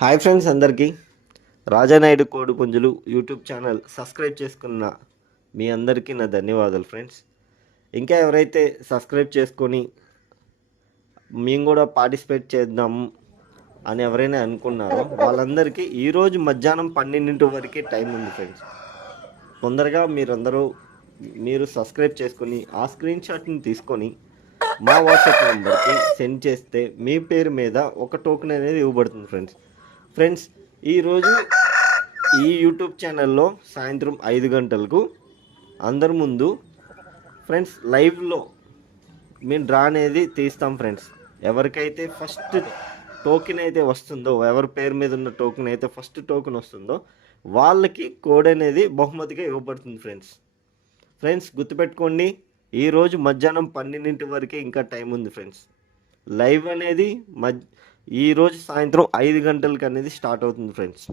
Hi friends అందరికీ Raja Naidu కోడిపుంజులు YouTube channel subscribe చేసుకున్న మీ అందరికీ నా ధన్యవాదాలు ఫ్రెండ్స్. ఇంకా ఎవరైతే సబ్స్క్రైబ్ చేసుకొని మేము కూడా పార్టిసిపేట్ చేద్దాం అని ఎవరైనా అనుకున్నారో వాళ్ళందరికీ ఈరోజు మధ్యాహ్నం 12 వరకే టైం ఉంది ఫ్రెండ్స్. తొందరగా మీరు సబ్స్క్రైబ్ చేసుకొని ఆ స్క్రీన్ షాట్ని తీసుకొని మా వాట్సాప్ నెంబర్కి సెండ్ చేస్తే మీ పేరు మీద ఒక టోకెన్ అనేది ఇవ్వబడుతుంది ఫ్రెండ్స్. ఈరోజు ఈ యూట్యూబ్ ఛానల్లో సాయంత్రం 5 గంటలకు అందరి ముందు ఫ్రెండ్స్ లైవ్లో మేము డ్రా అనేది తీస్తాం ఫ్రెండ్స్. ఎవరికైతే ఫస్ట్ టోకెన్ అయితే వస్తుందో, ఎవరి పేరు మీద ఉన్న టోకెన్ అయితే ఫస్ట్ టోకెన్ వస్తుందో వాళ్ళకి కోడ్ అనేది బహుమతిగా ఇవ్వబడుతుంది ఫ్రెండ్స్ గుర్తుపెట్టుకోండి, ఈరోజు మధ్యాహ్నం 12 వరకే ఇంకా టైం ఉంది ఫ్రెండ్స్. లైవ్ అనేది ఈరోజు సాయంత్రం 5 గంటలకు అనేది స్టార్ట్ అవుతుంది ఫ్రెండ్స్.